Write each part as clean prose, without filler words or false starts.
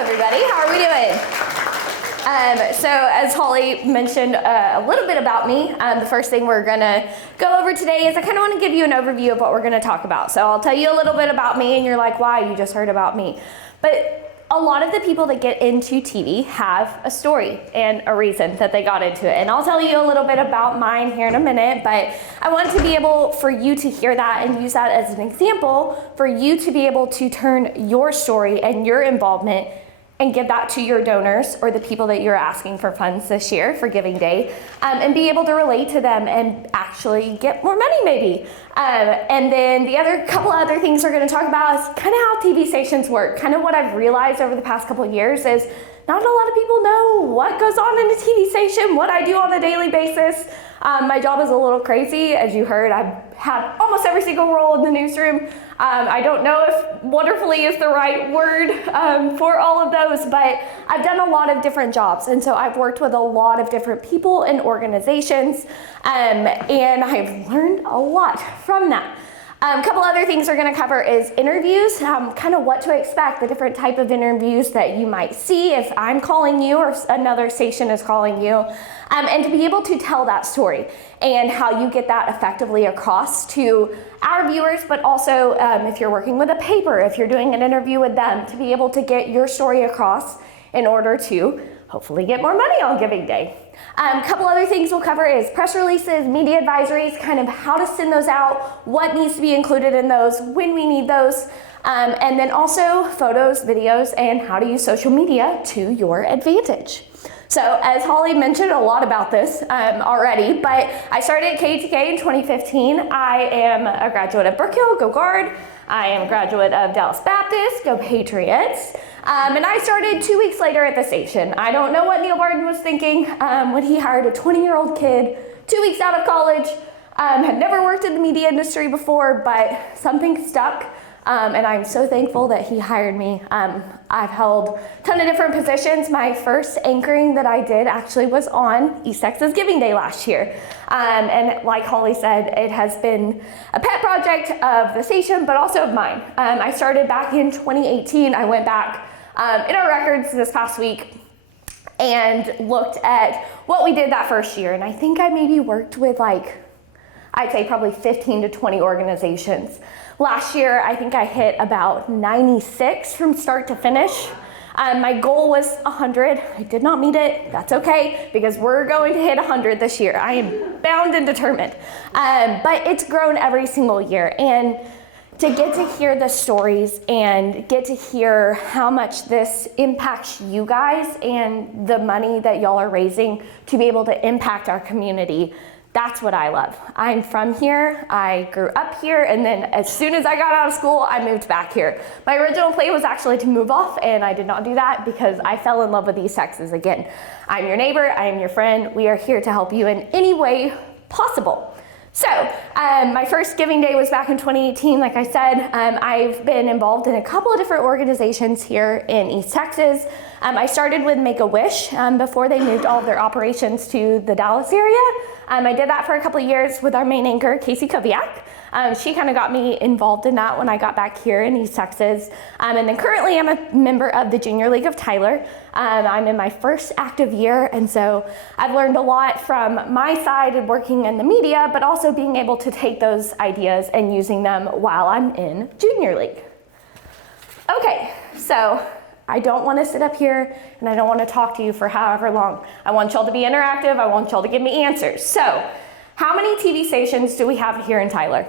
everybody. How are we doing? So as Holly mentioned a little bit about me, the first thing we're gonna go over today is I kind of want to give you an overview of what we're gonna talk about. So I'll tell you a little bit about me and you're like, why? You just heard about me. But a lot of the people that get into TV have a story and a reason that they got into it. And I'll tell you a little bit about mine here in a minute, but I want to be able for you to hear that and use that as an example for you to be able to turn your story and your involvement and give that to your donors or the people that you're asking for funds this year for Giving Day, and be able to relate to them and actually get more money maybe. And then the couple other things we're gonna talk about is kind of how TV stations work. Kind of what I've realized over the past couple of years is not a lot of people know what goes on in a TV station, what I do on a daily basis. My job is a little crazy. As you heard, I've had almost every single role in the newsroom. I don't know if wonderfully is the right word for all of those, but I've done a lot of different jobs. And so I've worked with a lot of different people and organizations, and I've learned a lot from that. A couple other things we're going to cover is interviews, kind of what to expect, the different type of interviews that you might see if I'm calling you or another station is calling you, and to be able to tell that story and how you get that effectively across to our viewers, but also if you're working with a paper, if you're doing an interview with them, to be able to get your story across in order to hopefully get more money on Giving Day. A couple other things we'll cover is press releases, media advisories, kind of how to send those out, what needs to be included in those, when we need those, and then also photos, videos, and how to use social media to your advantage. So as Holly mentioned a lot about this already, but I started at KETK in 2015. I am a graduate of Brookhill, go Guard. I am a graduate of Dallas Baptist, go Patriots. And I started 2 weeks later at the station. I don't know what Neil Barton was thinking when he hired a 20-year-old kid, 2 weeks out of college, had never worked in the media industry before, but something stuck. And I'm so thankful that he hired me. I've held a ton of different positions. My first anchoring that I did actually was on East Texas Giving Day last year. And like Holly said, it has been a pet project of the station, but also of mine. I started back in 2018. I went back in our records this past week and looked at what we did that first year. And I think I maybe worked with I'd say probably 15 to 20 organizations. Last year, I think I hit about 96 from start to finish. My goal was 100. I did not meet it. That's okay, because we're going to hit 100 this year. I am bound and determined. But it's grown every single year. And to get to hear the stories and get to hear how much this impacts you guys and the money that y'all are raising to be able to impact our community, that's what I love. I'm from here, I grew up here, and then as soon as I got out of school, I moved back here. My original plan was actually to move off, and I did not do that because I fell in love with East Texas again. I'm your neighbor, I am your friend. We are here to help you in any way possible. So, my first Giving Day was back in 2018, like I said. I've been involved in a couple of different organizations here in East Texas. I started with Make-A-Wish before they moved all of their operations to the Dallas area. I did that for a couple of years with our main anchor, Casey Koviak. She kind of got me involved in that when I got back here in East Texas. And then currently I'm a member of the Junior League of Tyler. I'm in my first active year, and so I've learned a lot from my side of working in the media, but also being able to take those ideas and using them while I'm in Junior League. Okay, so I don't want to sit up here and I don't want to talk to you for however long. I want y'all to be interactive. I want y'all to give me answers. So, how many TV stations do we have here in Tyler?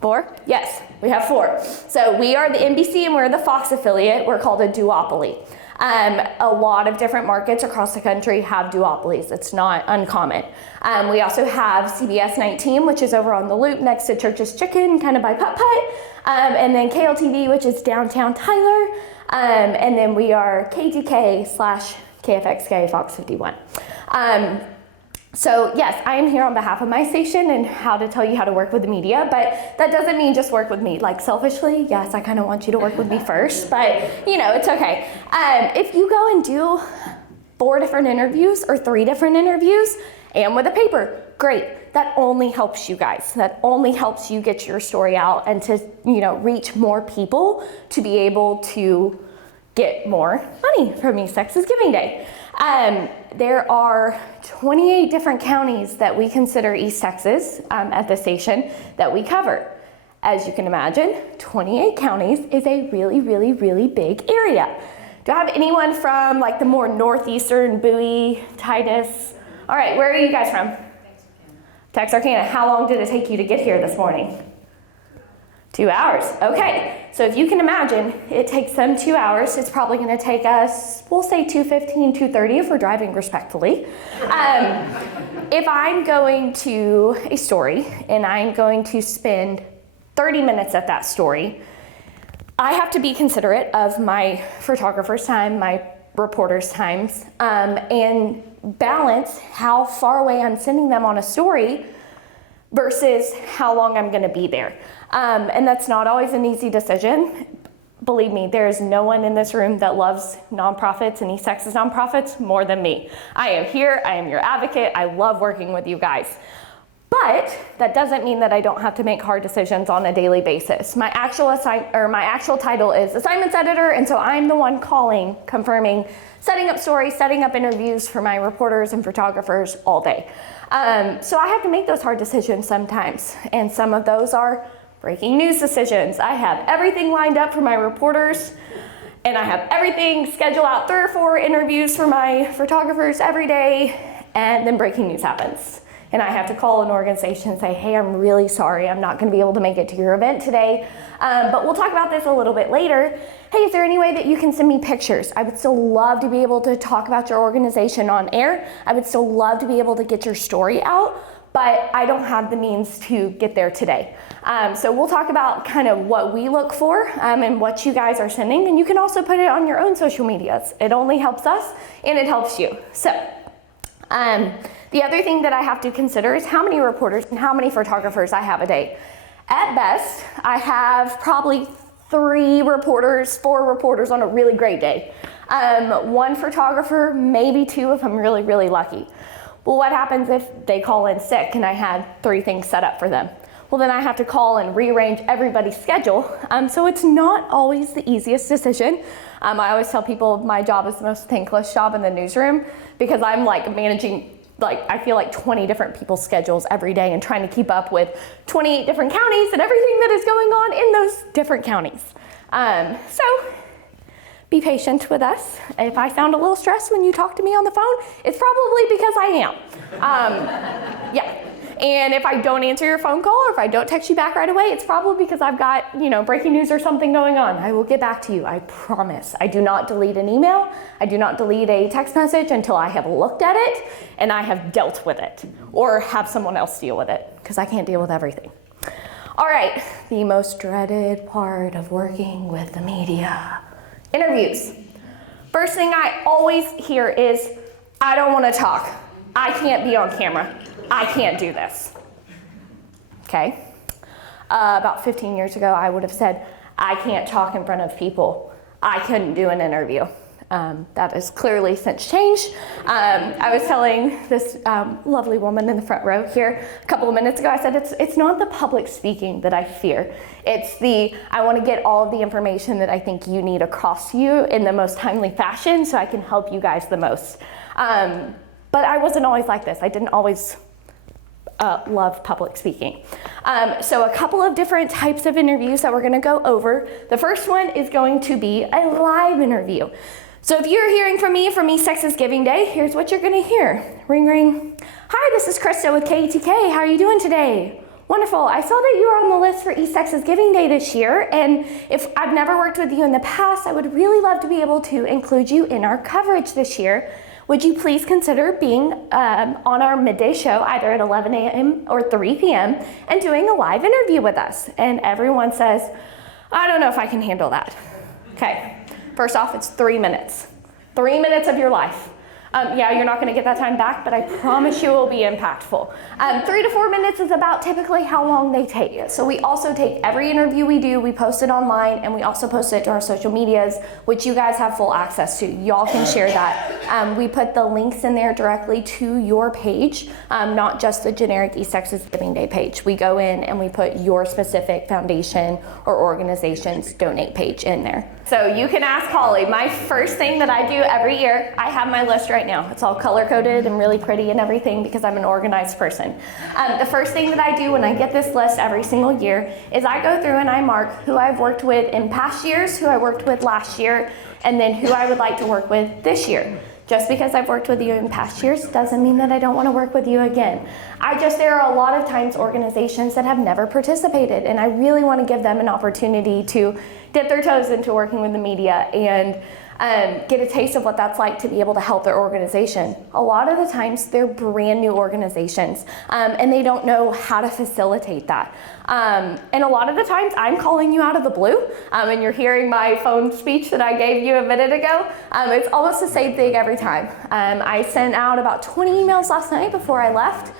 4? Yes, we have 4. So we are the NBC and we're the Fox affiliate. We're called a duopoly. A lot of different markets across the country have duopolies. It's not uncommon. We also have CBS 19, which is over on the Loop next to Church's Chicken, kind of by Putt Putt. And then KLTV, which is downtown Tyler. And then we are KTK/KFXK Fox 51. So yes, I am here on behalf of my station and how to tell you how to work with the media, but that doesn't mean just work with me. Like selfishly, yes, I kind of want you to work with me first, but you know, it's okay. If you go and do 4 different interviews or 3 different interviews and with a paper, great. That only helps you guys. That only helps you get your story out and to, you know, reach more people to be able to get more money from East Texas Giving Day. There are 28 different counties that we consider East Texas at the station that we cover. As you can imagine, 28 counties is a really, really, really big area. Do I have anyone from like the more northeastern, Bowie, Titus? All right, where are you guys from? Texarkana. How long did it take you to get here this morning? 2 hours. Okay, so if you can imagine, it takes them 2 hours. It's probably going to take us, we'll say 2:15, 2:30 if we're driving respectfully. If I'm going to a story and I'm going to spend 30 minutes at that story, I have to be considerate of my photographer's time, my reporter's times, and balance how far away I'm sending them on a story versus how long I'm going to be there. And that's not always an easy decision. Believe me, there is no one in this room that loves nonprofits and East Texas nonprofits more than me. I am here, I am your advocate, I love working with you guys. But that doesn't mean that I don't have to make hard decisions on a daily basis. My actual title is assignments editor, and so I'm the one calling, confirming, setting up stories, setting up interviews for my reporters and photographers all day. So I have to make those hard decisions sometimes, and some of those are breaking news decisions. I have everything lined up for my reporters, and I have everything scheduled out 3 or 4 interviews for my photographers every day, and then breaking news happens. And I have to call an organization and say, hey, I'm really sorry, I'm not gonna be able to make it to your event today, but we'll talk about this a little bit later. Hey, is there any way that you can send me pictures? I would still love to be able to talk about your organization on air. I would still love to be able to get your story out, but I don't have the means to get there today. So we'll talk about kind of what we look for and what you guys are sending, and you can also put it on your own social medias. It only helps us and it helps you. So. The other thing that I have to consider is how many reporters and how many photographers I have a day. At best, I have probably 3 reporters, 4 reporters on a really great day. 1 photographer, maybe 2 if I'm really, really lucky. Well, what happens if they call in sick and I had 3 things set up for them? Well, then I have to call and rearrange everybody's schedule. So it's not always the easiest decision. I always tell people my job is the most thankless job in the newsroom because I'm like managing, I feel like 20 different people's schedules every day and trying to keep up with 28 different counties and everything that is going on in those different counties. So be patient with us. If I sound a little stressed when you talk to me on the phone, it's probably because I am. Yeah. And if I don't answer your phone call or if I don't text you back right away, it's probably because I've got, breaking news or something going on. I will get back to you, I promise. I do not delete an email. I do not delete a text message until I have looked at it and I have dealt with it or have someone else deal with it because I can't deal with everything. All right, the most dreaded part of working with the media, interviews. First thing I always hear is, I don't want to talk. I can't be on camera. I can't do this. Okay. About 15 years ago, I would have said, I can't talk in front of people. I couldn't do an interview. That has clearly since changed. I was telling this lovely woman in the front row here a couple of minutes ago, I said, it's not the public speaking that I fear. It's I want to get all of the information that I think you need across to you in the most timely fashion so I can help you guys the most. But I wasn't always like this. I didn't always love public speaking. So a couple of different types of interviews that we're going to go over. The first one is going to be a live interview. So if you're hearing from me from East Texas Giving Day, here's what you're going to hear. Ring, ring. Hi, this is Christa with KETK. How are you doing today? Wonderful. I saw that you were on the list for East Texas Giving Day this year, and if I've never worked with you in the past, I would really love to be able to include you in our coverage this year. Would you please consider being on our midday show, either at 11 a.m. or 3 p.m., and doing a live interview with us? And everyone says, I don't know if I can handle that. Okay, first off, it's 3 minutes. 3 minutes of your life. Yeah, you're not gonna get that time back, but I promise you it will be impactful. 3 to 4 minutes is about typically how long they take. So we also take every interview we do, we post it online, and we also post it to our social medias, which you guys have full access to. Y'all can share that. We put the links in there directly to your page, not just the generic East Texas Giving Day page. We go in and we put your specific foundation or organization's donate page in there. So you can ask Holly. My first thing that I do every year, I have my list right now. It's all color-coded and really pretty and everything because I'm an organized person. The first thing that I do when I get this list every single year is I go through and I mark who I've worked with in past years, who I worked with last year, and then who I would like to work with this year. Just because I've worked with you in past years doesn't mean that I don't want to work with you again. There are a lot of times organizations that have never participated, and I really want to give them an opportunity to dip their toes into working with the media and get a taste of what that's like to be able to help their organization. A lot of the times they're brand new organizations and they don't know how to facilitate that. And a lot of the times I'm calling you out of the blue and you're hearing my phone speech that I gave you a minute ago. It's almost the same thing every time. I sent out about 20 emails last night before I left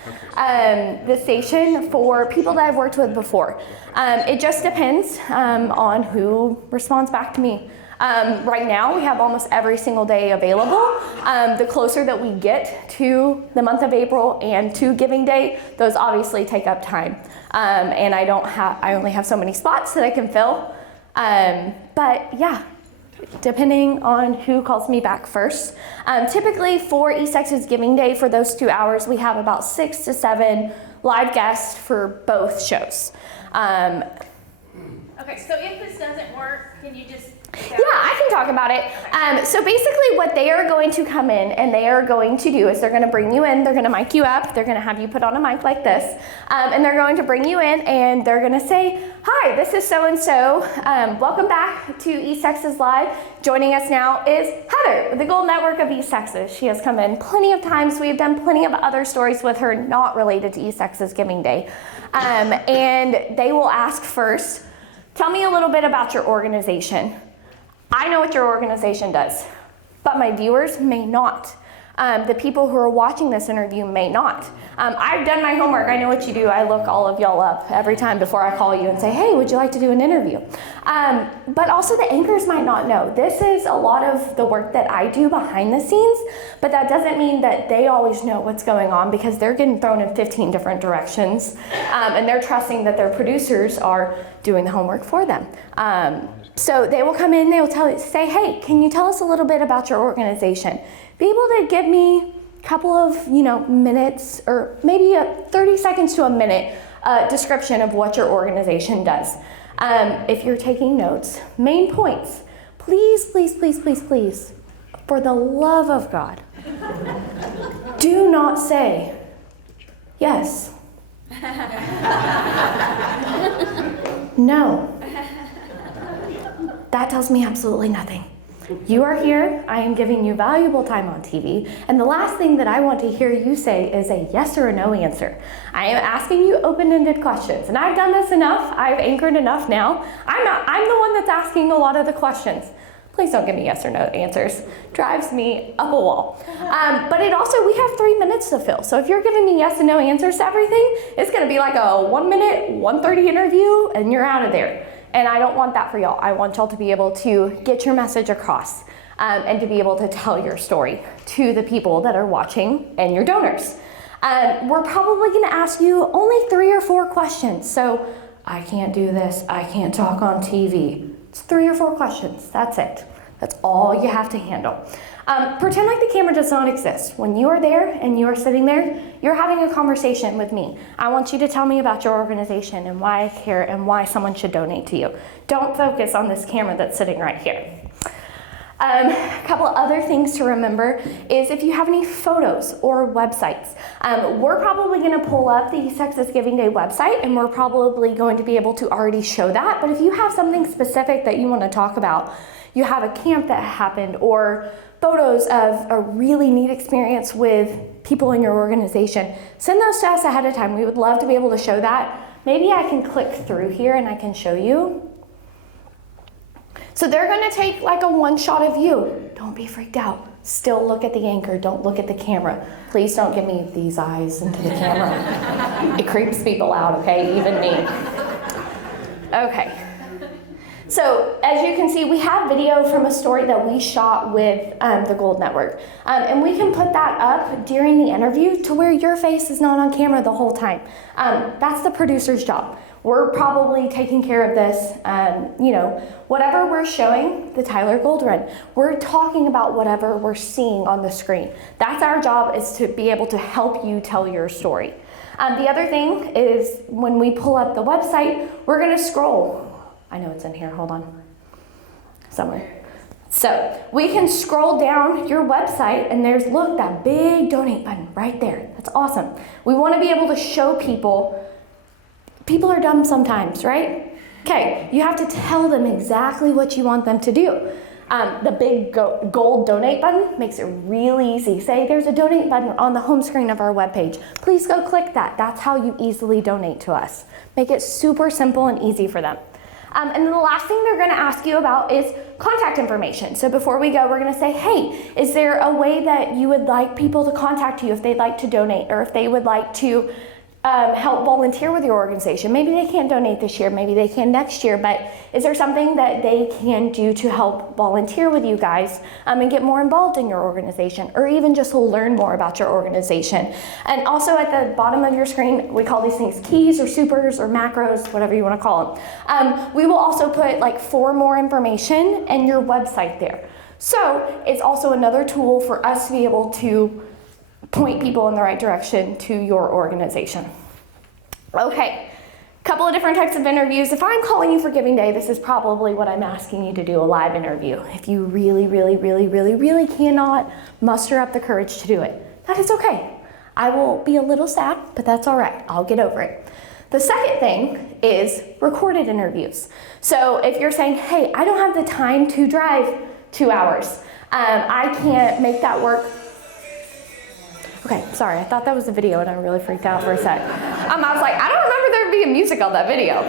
the station for people that I've worked with before. It just depends on who responds back to me. Right now, we have almost every single day available. The closer that we get to the month of April and to Giving Day, those obviously take up time. And I only have so many spots that I can fill. But yeah, depending on who calls me back first. Typically for East Texas Giving Day, for those 2 hours, we have about 6 to 7 live guests for both shows. Okay, so if this doesn't work, can you just... Yeah, I can talk about it. So basically what they are going to come in and they are going to do is they're going to bring you in, they're going to mic you up, they're going to have you put on a mic like this, and they're going to bring you in and they're going to say, hi, this is so-and-so. Welcome back to East Texas Live. Joining us now is Heather with the Gold Network of East Texas. She has come in plenty of times. We've done plenty of other stories with her not related to East Texas Giving Day. And they will ask first, tell me a little bit about your organization. I know what your organization does, but my viewers may not. The people who are watching this interview may not. I've done my homework. I know what you do. I look all of y'all up every time before I call you and say, hey, would you like to do an interview? But also the anchors might not know. This is a lot of the work that I do behind the scenes, but that doesn't mean that they always know what's going on because they're getting thrown in 15 different directions and they're trusting that their producers are doing the homework for them. So they will come in, they will say, hey, can you tell us a little bit about your organization? Be able to give me a couple of minutes or maybe 30 seconds to a minute description of what your organization does. If you're taking notes, main points, please, please, please, please, please, for the love of God, do not say, yes, no. That tells me absolutely nothing. You are here, I am giving you valuable time on TV, and the last thing that I want to hear you say is a yes or a no answer. I am asking you open-ended questions, and I've done this enough, I've anchored enough now. I'm the one that's asking a lot of the questions. Please don't give me yes or no answers. Drives me up a wall. But it also, we have 3 minutes to fill. So if you're giving me yes and no answers to everything, it's gonna be like a 1 minute, 1:30 interview, and you're out of there. And I don't want that for y'all. I want y'all to be able to get your message across and to be able to tell your story to the people that are watching and your donors. We're probably gonna ask you only 3 or 4 questions. So I can't do this, I can't talk on TV. It's 3 or 4 questions, that's it. That's all you have to handle. Pretend like the camera does not exist. When you are there and you are sitting there, you're having a conversation with me. I want you to tell me about your organization and why I care and why someone should donate to you. Don't focus on this camera that's sitting right here. A couple of other things to remember is if you have any photos or websites, we're probably going to pull up the East Texas Giving Day website and we're probably going to be able to already show that. But if you have something specific that you want to talk about, you have a camp that happened or photos of a really neat experience with people in your organization, send those to us ahead of time. We would love to be able to show that. Maybe I can click through here and I can show you. So they're gonna take like a one shot of you. Don't be freaked out. Still look at the anchor, don't look at the camera. Please don't give me these eyes into the camera. It creeps people out, okay, even me. Okay. So as you can see, we have video from a story that we shot with the Gold Network. And we can put that up during the interview to where your face is not on camera the whole time. That's the producer's job. We're probably taking care of this. Whatever we're showing the Tyler Gold Run, we're talking about whatever we're seeing on the screen. That's our job, is to be able to help you tell your story. The other thing is when we pull up the website, we're gonna scroll. I know it's in here, hold on. Somewhere. So we can scroll down your website and there's, look, that big donate button right there. That's awesome. We wanna be able to show people are dumb sometimes, right? Okay, you have to tell them exactly what you want them to do. The big gold donate button makes it really easy. Say there's a donate button on the home screen of our webpage. Please go click that. That's how you easily donate to us. Make it super simple and easy for them. And then the last thing they're gonna ask you about is contact information. So before we go, we're gonna say, hey, is there a way that you would like people to contact you if they'd like to donate, or if they would like to help volunteer with your organization? Maybe they can't donate this year, maybe they can next year, but is there something that they can do to help volunteer with you guys and get more involved in your organization, or even just to learn more about your organization? And also at the bottom of your screen, we call these things keys or supers or macros, whatever you want to call them. We will also put like for more information and your website there. So it's also another tool for us to be able to point people in the right direction to your organization. Okay, couple of different types of interviews. If I'm calling you for Giving Day, this is probably what I'm asking you to do, a live interview. If you really cannot muster up the courage to do it, that is okay. I will be a little sad, but that's all right. I'll get over it. The second thing is recorded interviews. So if you're saying, hey, I don't have the time to drive 2 hours, I can't make that work. Okay, sorry, I thought that was a video and I really freaked out for a sec. I was like, I don't remember there being music on that video.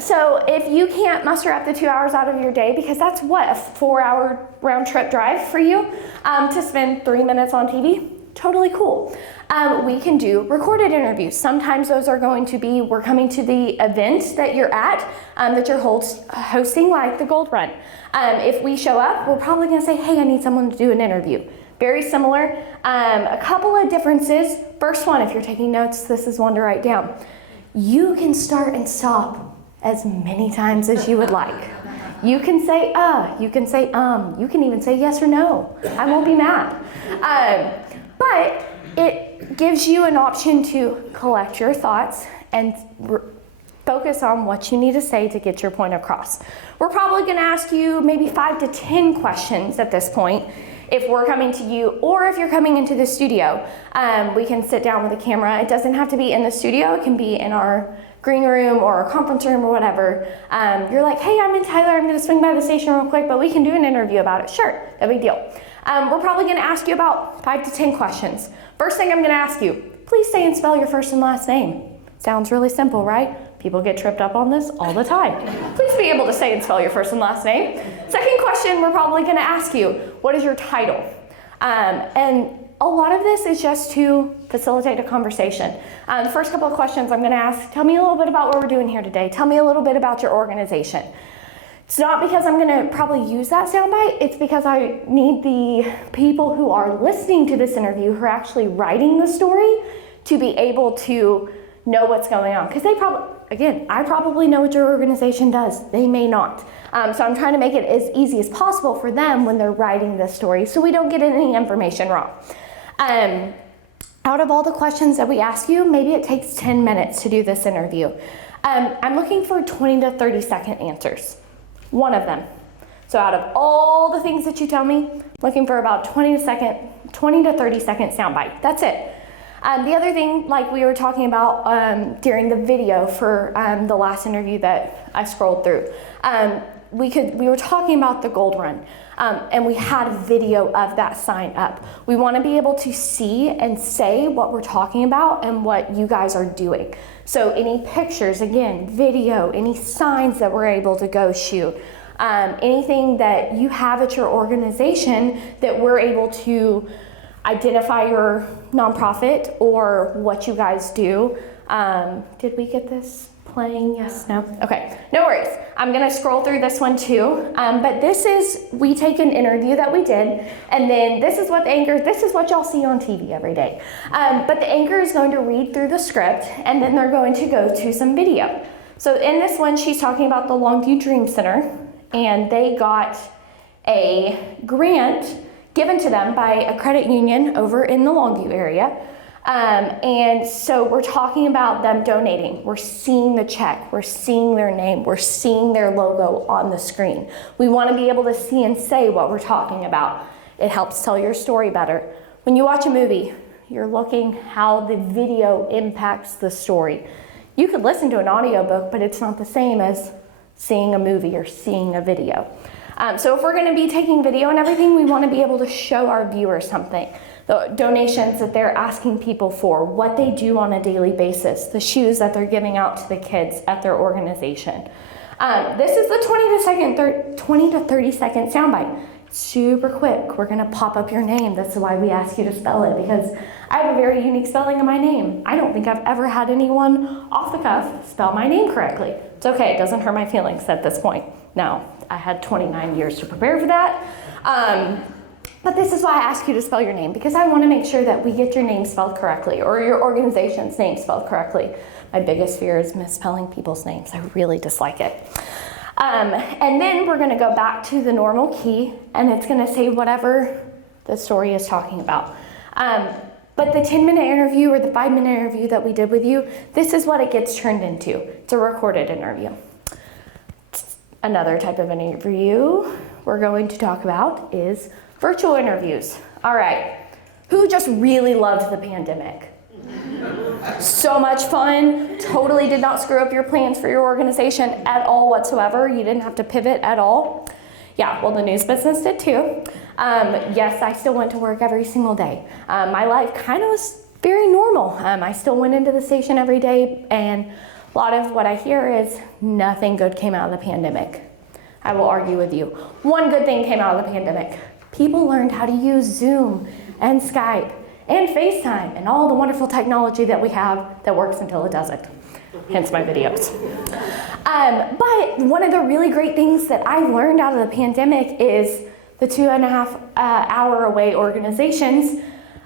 So if you can't muster up the 2 hours out of your day, because that's what, a 4-hour round trip drive for you, to spend 3 minutes on TV, totally cool. We can do recorded interviews. Sometimes those are going to be, we're coming to the event that you're at, that you're hosting, like the Gold Run. If we show up, we're probably gonna say, hey, I need someone to do an interview. Very similar. A couple of differences. First one, if you're taking notes, this is one to write down. You can start and stop as many times as you would like. You can say, you can say, you can even say yes or no. I won't be mad. But it gives you an option to collect your thoughts and focus on what you need to say to get your point across. We're probably gonna ask you maybe 5 to 10 questions at this point. If we're coming to you, or if you're coming into the studio, we can sit down with a camera. It doesn't have to be in the studio. It can be in our green room or a conference room or whatever. You're like, hey, I'm in Tyler. I'm gonna swing by the station real quick, but we can do an interview about it. Sure, no big deal. We're probably gonna ask you about 5 to 10 questions. First thing I'm gonna ask you, please say and spell your first and last name. Sounds really simple, right? People get tripped up on this all the time. Please be able to say and spell your first and last name. Second question, we're probably gonna ask you, what is your title? And a lot of this is just to facilitate a conversation. The first couple of questions I'm gonna ask, tell me a little bit about what we're doing here today. Tell me a little bit about your organization. It's not because I'm gonna probably use that soundbite, it's because I need the people who are listening to this interview, who are actually writing the story, to be able to know what's going on. Because I probably know what your organization does. They may not. So I'm trying to make it as easy as possible for them when they're writing this story, so we don't get any information wrong. Out of all the questions that we ask you, maybe it takes 10 minutes to do this interview. I'm looking for 20 to 30 second answers. One of them. So out of all the things that you tell me, looking for about 20 to 30 second soundbite. That's it. The other thing, like we were talking about during the video for the last interview that I scrolled through, we were talking about the Gold Run, and we had a video of that sign up. We want to be able to see and say what we're talking about and what you guys are doing. So any pictures, again, video, any signs that we're able to go shoot, anything that you have at your organization that we're able to identify your nonprofit or what you guys do. Did we get this Playing, yes, no? Okay, no worries. I'm gonna scroll through this one too. But we take an interview that we did, and then this is what y'all see on TV every day. But the anchor is going to read through the script, and then they're going to go to some video. So in this one, she's talking about the Longview Dream Center, and they got a grant given to them by a credit union over in the Longview area. And so we're talking about them donating. We're seeing the check, we're seeing their name, we're seeing their logo on the screen. We want to be able to see and say what we're talking about. It helps tell your story better. When you watch a movie, you're looking how the video impacts the story. You could listen to an audiobook, but it's not the same as seeing a movie or seeing a video. So if we're going to be taking video and everything, we want to be able to show our viewers something. The donations that they're asking people for, what they do on a daily basis, the shoes that they're giving out to the kids at their organization. This is the 20 to 30 second soundbite. Super quick. We're going to pop up your name. That's why we ask you to spell it, because I have a very unique spelling of my name. I don't think I've ever had anyone off the cuff spell my name correctly. It's okay. It doesn't hurt my feelings at this point. Now, I had 29 years to prepare for that. But this is why I ask you to spell your name, because I want to make sure that we get your name spelled correctly, or your organization's name spelled correctly. My biggest fear is misspelling people's names. I really dislike it. And then we're going to go back to the normal key, and it's going to say whatever the story is talking about. But the 10-minute interview or the 5-minute interview that we did with you, this is what it gets turned into. It's a recorded interview. Another type of interview we're going to talk about is virtual interviews. All right, who just really loved the pandemic? So much fun, totally did not screw up your plans for your organization at all whatsoever. You didn't have to pivot at all. Yeah, well, the news business did too. Yes, I still went to work every single day. My life kind of was very normal. I still went into the station every day, and a lot of what I hear is nothing good came out of the pandemic. I will argue with you. One good thing came out of the pandemic. People learned how to use Zoom and Skype and FaceTime and all the wonderful technology that we have that works until it doesn't. Hence my videos. But one of the really great things that I learned out of the pandemic is the 2.5 hour away organizations.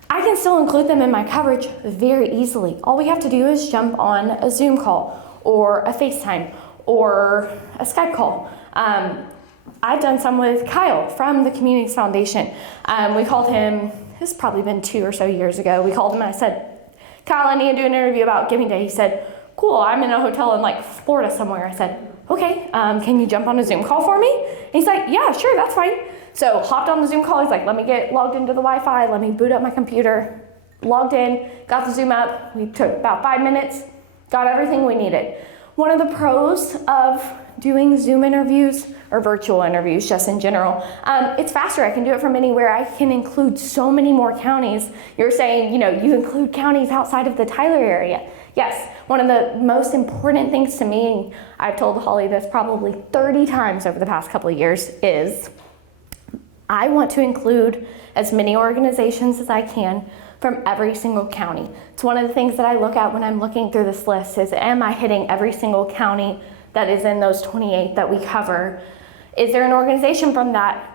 I can still include them in my coverage very easily. All we have to do is jump on a Zoom call or a FaceTime or a Skype call. I've done some with Kyle from the Communities Foundation. We called him, it's probably been 2 or so years ago. We called him and I said, Kyle, I need to do an interview about Giving Day. He said, cool, I'm in a hotel in like Florida somewhere. I said, okay, can you jump on a Zoom call for me? And he's like, yeah, sure, that's fine. So hopped on the Zoom call. He's like, let me get logged into the Wi-Fi. Let me boot up my computer. Logged in, got the Zoom up. We took about 5 minutes, got everything we needed. One of the pros of doing Zoom interviews or virtual interviews just in general, it's faster. I can do it from anywhere. I can include so many more counties. You're saying, you include counties outside of the Tyler area. Yes, one of the most important things to me, I've told Holly this probably 30 times over the past couple of years, is I want to include as many organizations as I can from every single county. It's one of the things that I look at when I'm looking through this list is, am I hitting every single county that is in those 28 that we cover? Is there an organization from that